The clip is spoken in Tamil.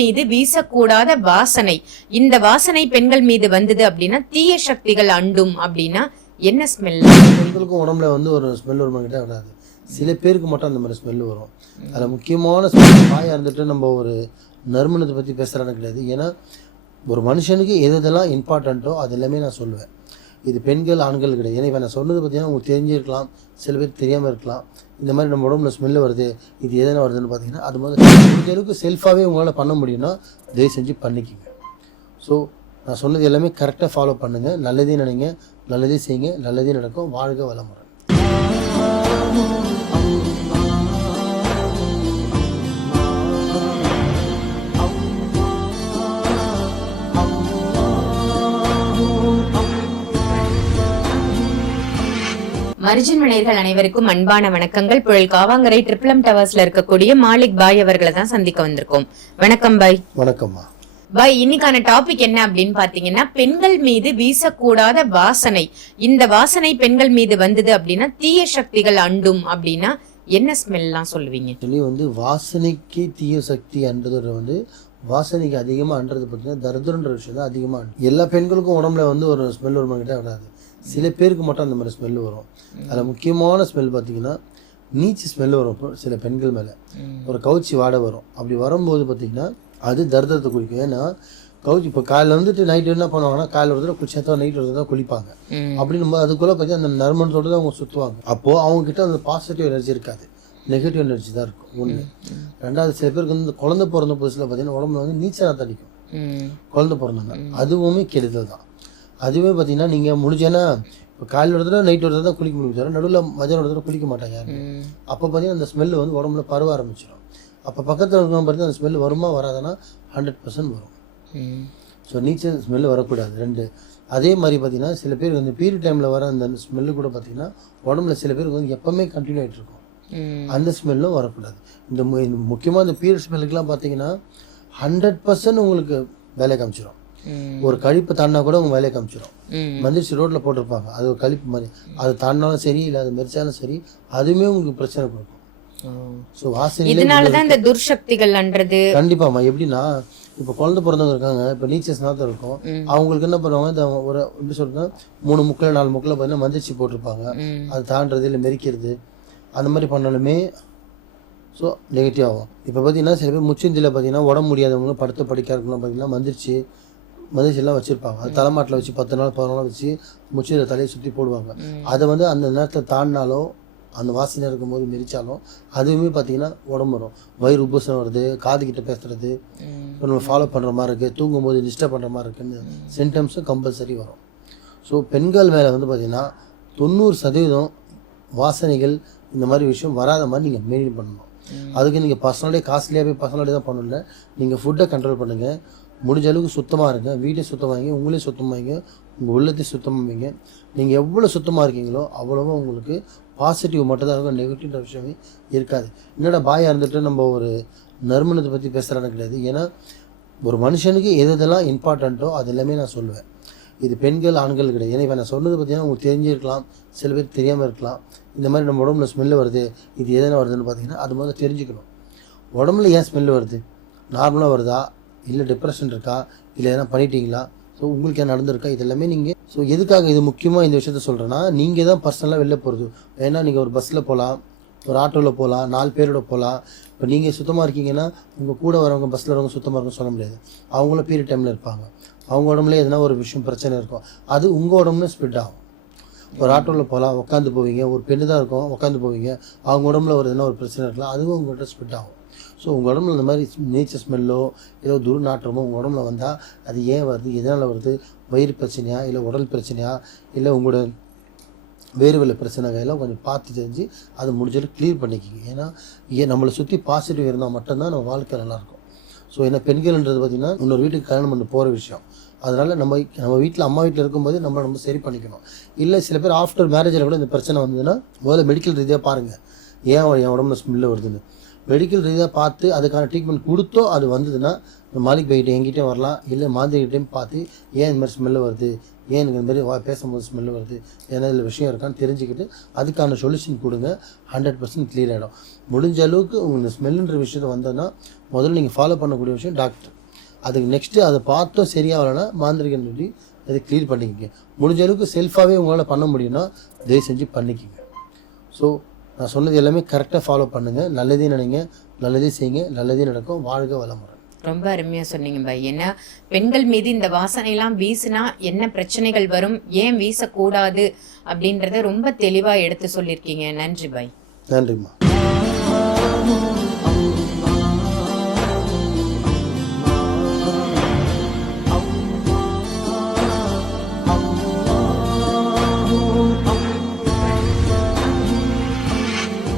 மீது வீசக்கூடாத வாசனை, இந்த வாசனை பெண்கள் மீது வந்தது அப்படின்னா தீய சக்திகள் அண்டும் அப்படின்னா என்ன ஸ்மெல்? பெண்களுக்கும் உடம்புல வந்து ஒரு ஸ்மெல் வருமானே வராது, சில பேருக்கு மட்டும் அந்த மாதிரி ஸ்மெல் வரும். அதில் முக்கியமான ஸ்மெல் வாயாக இருந்துட்டு நம்ம ஒரு நறுமணத்தை பற்றி பேசுகிறான்னு கிடையாது. ஏன்னா ஒரு மனுஷனுக்கு எதெல்லாம் இம்பார்ட்டண்ட்டோ அது எல்லாமே நான் சொல்லுவேன். இது பெண்கள் ஆண்கள் கிடையாது. ஏன்னா இப்போ நான் சொன்னது பார்த்தீங்கன்னா உங்களுக்கு தெரிஞ்சிருக்கலாம், சில பேர் தெரியாமல் இருக்கலாம். இந்த மாதிரி நம்ம உடம்புல ஸ்மெல்லு வருது, இது எதனா வருதுன்னு பார்த்தீங்கன்னா அது முதல்ல முடிஞ்ச அளவுக்கு செல்ஃபாகவே உங்களால் பண்ண முடியும்னா தயவு செஞ்சு பண்ணிக்கிங்க. ஸோ நான் சொன்னது எல்லாமே கரெக்டாக ஃபாலோ பண்ணுங்கள். நல்லதே நினைங்க, நல்லதே செய்யுங்க, நல்லதே நடக்கும். வாழ்க வளமுடன். மர்ஜின் நேயர்கள் அனைவருக்கும் அன்பான வணக்கங்கள். புழல் காவாங்கரை ட்ரிபிள் டவர்ஸ்ல இருக்கக்கூடிய மாலிக் பாய் அவர்களை தான் சந்திக்க வந்திருக்கோம். வணக்கம் பாய். வணக்கம்மா பாய். இன்னைக்கான டாபிக் என்ன அப்படின்னு பாத்தீங்கன்னா, பெண்கள் மீது வீசக்கூடாத வாசனை, இந்த வாசனை பெண்கள் மீது வந்தது அப்படின்னா தீய சக்திகள் அண்டும் அப்படின்னா என்ன ஸ்மெல்லாம் சொல்லுவீங்க? வந்து வாசனைக்கு தீய சக்தி அன்றதோட வந்து வாசனைக்கு அதிகமாக அன்றது பார்த்தீங்கன்னா தரித்திரன்ற விஷயம் தான் அதிகமாக. எல்லா பெண்களுக்கும் உடம்புல வந்து ஒரு ஸ்மெல் வருமானே வராது, சில பேருக்கு மட்டும் அந்த மாதிரி ஸ்மெல் வரும். அதில் முக்கியமான ஸ்மெல் பார்த்தீங்கன்னா நீச்சு ஸ்மெல் வரும் சில பெண்கள் மேலே, ஒரு கவுச்சி வாடை வரும். அப்படி வரும்போது பார்த்தீங்கன்னா அது தரித்திரத்தை குளிக்கும். ஏன்னா கவுச்சி இப்போ காலையில் வந்துட்டு நைட்டு என்ன பண்ணுவாங்கன்னா காலையில் ஒரு தடவை குளிச்சா நைட் ஒரு தடவை குளிப்பாங்க. அப்படின்னு போது அதுக்குள்ளே பார்த்தீங்கன்னா அந்த நறுமணத்தோடு தான் அவங்க சுற்றுவாங்க. அப்போது அவங்ககிட்ட அந்த பாசிட்டிவ் எனர்ஜி இருக்காது, நெகட்டிவ் எனர்ஜி தான் இருக்கும். ஒன்று. ரெண்டாவது, சில பேருக்கு வந்து இந்த குழந்தை பிறந்த புதுசில் பார்த்தீங்கன்னா உடம்புல வந்து நீச்சல் தடிக்கும். குழந்தை பிறந்தாங்க அதுவுமே கெடுதல் தான். அதுவே பார்த்தீங்கன்னா நீங்கள் முடிஞ்சேன்னா இப்போ காலையில் ஒரு தடவை நைட் ஒரு தடவை குளிக்க முடியும், நடுவில் மதியானம் ஒரு தடவை குளிக்க மாட்டாங்க. அப்போ பார்த்தீங்கன்னா அந்த ஸ்மெல்லு வந்து உடம்புல பரவ ஆரம்பிச்சிடும். அப்போ பக்கத்தில் இருக்கவங்க பார்த்தீங்கன்னா அந்த ஸ்மெல்லு வருமா வராதுன்னா 100% வரும். ஸோ நீச்சல் ஸ்மெல்லு வரக்கூடாது. ரெண்டு, அதே மாதிரி பார்த்தீங்கன்னா சில பேர் வந்து பீரியட் டைமில் வர அந்த ஸ்மெல்லு கூட பார்த்தீங்கன்னா உடம்புல சில பேருக்கு வந்து எப்போவுமே கண்டினியூ ஆகிட்டு இருக்கும், அந்த ஸ்மெல்லும் வரக்கூடாது. இந்த முக்கியமாக இந்த பீரியட் ஸ்மெல்லுக்கெலாம் பார்த்தீங்கன்னா 100% உங்களுக்கு வேலையை காமிச்சிடும். ஒரு கழிப்பு தாண்டினா கூட உங்க வேலையை காமிச்சிடும். மந்திரிச்சு ரோட்ல போட்டிருப்பாங்க, அது ஒரு கழிப்பு மாதிரி, அது தாண்டினாலும் சரி இல்லை அது மெரிச்சாலும் சரி அதுவுமே உங்களுக்கு பிரச்சனை கொடுக்கும். ஸோ வாசனை இதனாலதான் இந்த துர்சக்திகள் அன்றது கண்டிப்பாமா. எப்படின்னா இப்போ குழந்தை பிறந்தவங்க இருக்காங்க, இப்போ நீச்சல் ஸ்நாத்தம் இருக்கும், அவங்களுக்கு என்ன பண்ணுவாங்க, இந்த ஒரு எப்படி சொல்றேன்னா 3 முக்கில் 4 முக்கில் பார்த்தீங்கன்னா மந்திரிச்சு போட்டிருப்பாங்க, அது தாண்டது இல்லை மெரிக்கிறது அந்த மாதிரி பண்ணாலுமே ஸோ நெகட்டிவ் ஆகும். இப்போ பார்த்தீங்கன்னா சில பேர் முச்சந்தியில் பார்த்தீங்கன்னா உடம்பு முடியாதவங்களும் படுத்த படிக்க இருக்கலாம் பார்த்தீங்கன்னா மந்திரிச்செல்லாம் வச்சுருப்பாங்க. அது தலைமாட்டில் வச்சு 10 நாள் 14 நாள் வச்சு முச்சியில் தலையை சுற்றி போடுவாங்க. அதை வந்து அந்த நேரத்தில் தாண்டினாலோ அந்த வாசனை இருக்கும்போது மெரிச்சாலும் அதுவுமே பார்த்தீங்கன்னா உடம்பு வரும். வயிறு உபசம் வருது, காது கிட்ட பேசுறது, நம்ம ஃபாலோ பண்ணுற மாதிரி இருக்குது, தூங்கும்போது டிஸ்டர்ப் பண்ணுற மாதிரி இருக்குன்னு சிம்டம்ஸும் கம்பல்சரி வரும். ஸோ பெண்கள் மேலே வந்து பார்த்திங்கன்னா 90% வாசனைகள் இந்த மாதிரி விஷயம் வராத மாதிரி நீங்கள் மெயின்டைன் பண்ணணும். அதுக்கு நீங்கள் பர்சனலே காஸ்ட்லியாக போய் பர்சனலே தான் பண்ணல, நீங்கள் ஃபுட்டை கண்ட்ரோல் பண்ணுங்கள், முடிஞ்ச அளவுக்கு சுத்தமாக இருங்க, வீட்டை சுத்தமாகிங்க, உங்களே சுத்தமாகிங்க, உங்கள் உள்ளத்தை சுத்தமாக வைங்க. நீங்கள் எவ்வளோ சுத்தமாக இருக்கீங்களோ அவ்வளோவா உங்களுக்கு பாசிட்டிவ் மட்டும் தான் இருக்கும், நெகட்டிவ்ன்ற விஷயமே இருக்காது. என்னடா பாயாக இருந்துட்டு நம்ம ஒரு நறுமணத்தை பற்றி பேசுகிறான்னு கிடையாது. ஏன்னா ஒரு மனுஷனுக்கு எதெல்லாம் இம்பார்ட்டண்ட்டோ அது எல்லாமே நான் சொல்லுவேன். இது பெண்கள் ஆண்கள் கிடையாது. ஏன்னா இப்போ நான் சொன்னது பார்த்தீங்கன்னா உங்களுக்கு தெரிஞ்சிருக்கலாம், சில பேர் தெரியாமல் இருக்கலாம். இந்த மாதிரி நம்ம உடம்புல ஸ்மெல்லு வருது, இது எதனா வருதுன்னு பார்த்தீங்கன்னா அது முதல்ல தெரிஞ்சுக்கணும். உடம்புல ஏன் ஸ்மெல்லு வருது, நார்மலாக வருதா, இல்லை டிப்ரெஷன் இருக்கா, இல்லை எதனா பண்ணிட்டீங்களா, ஸோ உங்களுக்கு ஏன் நடந்திருக்கா, இது எல்லாமே நீங்கள். ஸோ எதுக்காக இது முக்கியமாக இந்த விஷயத்த சொல்கிறேன்னா, நீங்கள் தான் பர்சனலாக வெளில போகிறது. ஏன்னா நீங்கள் ஒரு பஸ்ஸில் போகலாம், ஒரு ஆட்டோவில் போகலாம், 4 பேரோட போகலாம். இப்போ நீங்கள் சுத்தமாக இருக்கீங்கன்னா உங்கள் கூட வரவங்க பஸ்ஸில் வரவங்க சுத்தமாக இருக்குன்னு சொல்ல முடியாது. அவங்களும் பீரியட் டைமில் இருப்பாங்க, அவங்க உடம்புல எதனா ஒரு விஷயம் பிரச்சனை இருக்கும், அது உங்கள் உடம்புல ஸ்ப்ரெட் ஆகும். ஒரு ஆட்டோவில் போகலாம், உட்காந்து போவீங்க, ஒரு பெண்ணு தான் இருக்கும் உட்காந்து போவீங்க, அவங்க உடம்புல ஒரு எதனா ஒரு பிரச்சனை இருக்கலாம், அதுவும் உங்கள்கிட்ட ஸ்ப்ரெட் ஆகும். ஸோ உங்கள் உடம்புல இந்த மாதிரி நேச்சர் ஸ்மெல்லோ ஏதோ துர்நாற்றமோ உங்கள் உடம்புல வந்தால் அது ஏன் வருது, எதனால் வருது, வயிறு பிரச்சனையா இல்லை உடல் பிரச்சனையா இல்லை உங்களோட வேறுவெளி பிரச்சனைகளெல்லாம் கொஞ்சம் பார்த்து தெரிஞ்சு அதை முடிஞ்சாலும் க்ளியர் பண்ணிக்கிங்க. ஏன்னா நம்மளை சுற்றி பாசிட்டிவ் இருந்தால் மட்டும்தான் நம்ம வாழ்க்கை நல்லாயிருக்கும். ஸோ ஏன்னா பெண்கள்ன்றது பார்த்திங்கன்னா இன்னொரு வீட்டுக்கு கல்யாணம் பண்ண போகிற விஷயம். அதனால் நம்ம வீட்டில் அம்மா வீட்டில் இருக்கும்போது நம்ம சரி பண்ணிக்கணும். இல்லை சில பேர் ஆஃப்டர் மேரேஜில் கூட இந்த பிரச்சனை வந்ததுன்னா முதல்ல மெடிக்கல் ரீதியாக பாருங்கள், ஏன் என் உடம்புல ஸ்மெல்லு வருதுன்னு. மெடிக்கல் ரீதியாக பார்த்து அதுக்கான ட்ரீட்மெண்ட் கொடுத்தோ அது வந்ததுன்னா இந்த மாலிக் பைக்கிட்ட எங்கிட்டே வரலாம், இல்லை மாந்திரிகிட்டையும் பார்த்து ஏன் இந்த மாதிரி ஸ்மெல்லு வருது, ஏன் எனக்கு இந்த மாதிரி பேசும்போது ஸ்மெல்லு வருது, ஏன்னா இதில் விஷயம் இருக்கான்னு தெரிஞ்சுக்கிட்டு அதுக்கான சொல்யூஷன் கொடுங்க. 100% கிளியர் ஆகிடும். முடிஞ்ச அளவுக்கு இந்த ஸ்மெல்லுன்ற விஷயத்தை வந்ததுன்னா முதல்ல நீங்கள் ஃபாலோ பண்ணக்கூடிய விஷயம் டாக்டர். அதுக்கு நெக்ஸ்ட்டு அதை பார்த்தோம் சரியாகலைன்னா மாந்திரிகன் சொல்லி அதை கிளியர் பண்ணிக்கங்க. முடிஞ்ச அளவுக்கு செல்ஃபாகவே உங்களால் பண்ண முடியும்னா தயவு செஞ்சு பண்ணிக்கங்க. ஸோ நான் சொன்னது எல்லாமே கரெக்டாக ஃபாலோ பண்ணுங்கள். நல்லதே நினைங்க, நல்லதே செய்யுங்க, நல்லதே நடக்கும். வாழ்க வளமுடன். ரொம்ப அருமையாக சொன்னீங்க பாய். ஏன்னா பெண்கள் மீது இந்த வாசனைலாம் வீசினா என்ன பிரச்சனைகள் வரும், ஏன் வீசக்கூடாது அப்படின்றத ரொம்ப தெளிவாக எடுத்து சொல்லியிருக்கீங்க. நன்றி பாய். நன்றிம்மா.